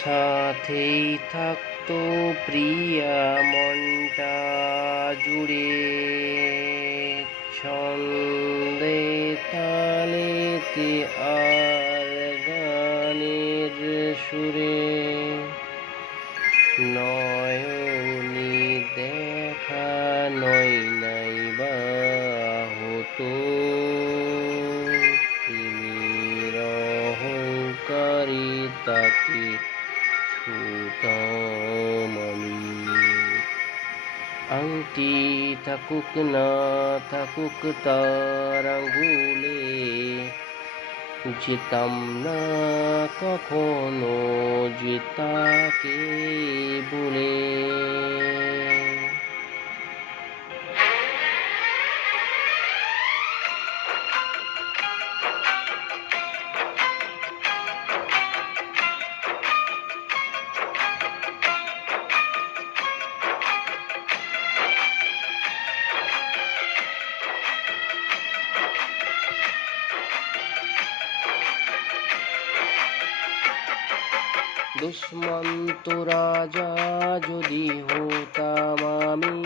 সাথেই থাকতো প্রিয়া মনটা জুড়ে, ছন্দে তালেতে আর গানের সুরে। নয়নি দেখা নয় নাই বা হতো, প্রেমের অহংকারী তাকে ছুতাম আমি। আংটি থাকুক না থাকুক তার আঙ্গুলে, যেতাম না কখনো যে তাকে বলে। দুষ্মন্ত রাজা যদি হতাম আমি,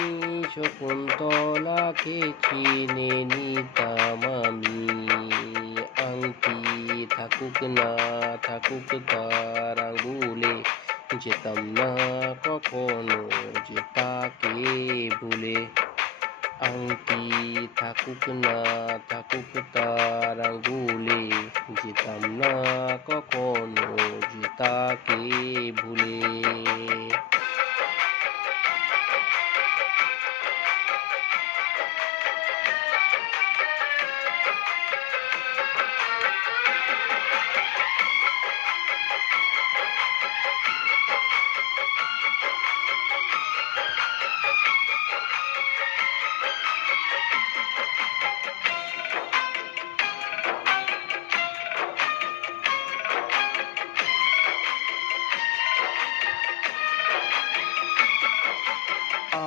শকুন্তলাকে চিনে নিতাম আমি। আংটি থাকুক না থাকুক তার আঙ্গুলে, যেতাম না কখনো যে তাকে ভুলে। আংটি থাকুক না থাকুক তার আঙ্গুলে, যেতাম না কখনো যে তাকে ভুলে।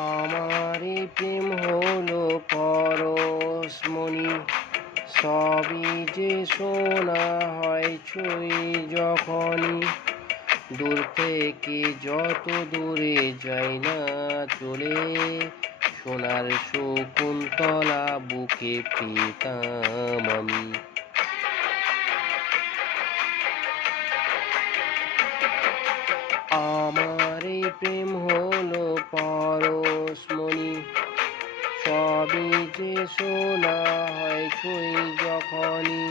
আমার প্রেম হলো পরশমণি, সবই যে শোনা হয় ছুঁই যখনই। দূর থেকে যত দূরে যাই না চলে, সোনার শকুন্তলা বুকে পেতাম আমি। আমার প্রেম হলো পরশমণি, সবই যে শোনা হয় ছুঁই যখনই।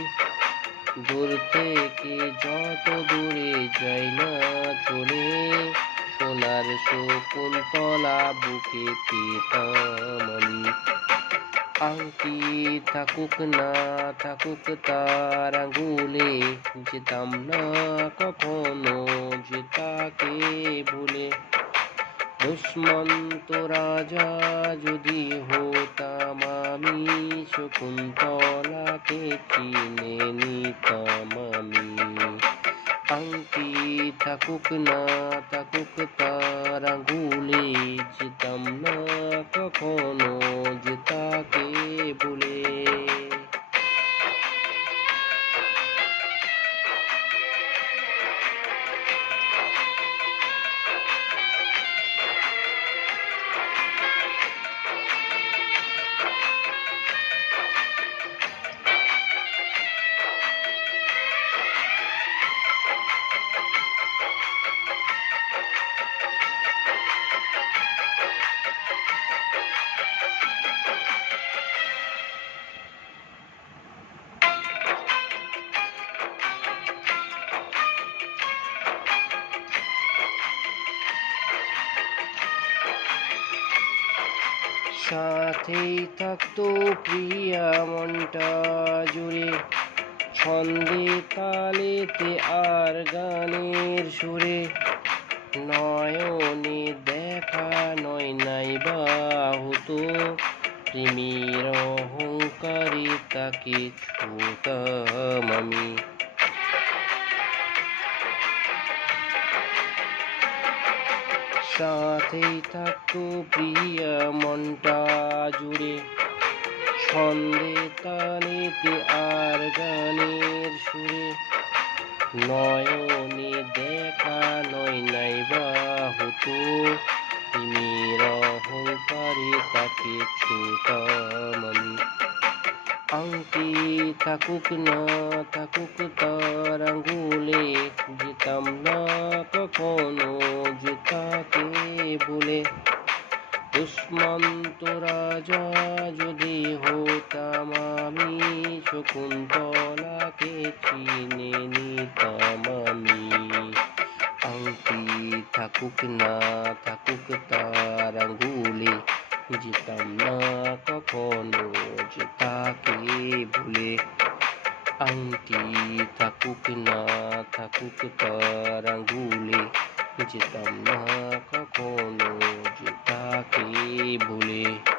দূর থেকে যত দূরে যাই না চলে, সোনার শকুন্তলা বুকে পেতাম আমি। আংটি থাকুক না থাকুক তার আঙ্গুলে, যেতাম না কখনো যে তাকে ভুলে। দুষ্মন্ত রাজা যদি হতাম আমি, শকুন্তলাকে চিনে নিতাম আমি। আংটি থাকুক না থাকুক তার আঙ্গুলে, যেতাম না কখনো যে তাকে বলে। সাথেই থাকতো প্রিয়া মনটা জুড়ে, ছন্দে তালেতে আর গানের সুরে। নয়নে দেখা নয় নাই বা হতো, প্রেমের অহংকারী তাকে ছুতাম আমি। সাথেই থাকতো প্রিয়া মনটা জুড়ে, ছন্দে তালেতে আর গানের সুরে। নয়নে দেখা নয় থাকুক না থাকুক তার আঙ্গুলে, যেতাম না কখনো যে তাকে ভুলে। উস্মান্ত রাজা যদি হতাম আমি, শকুন্তলাকে চিনে নিতাম আমি। আংটি থাকুক না থাকুক তার আঙ্গুলে, যেতাম না কখনো যে তাকে ভুলে। আংটি থাকুক না থাকুক তার আঙ্গুলে, যেতাম না কখনো যে তাকে ভুলে।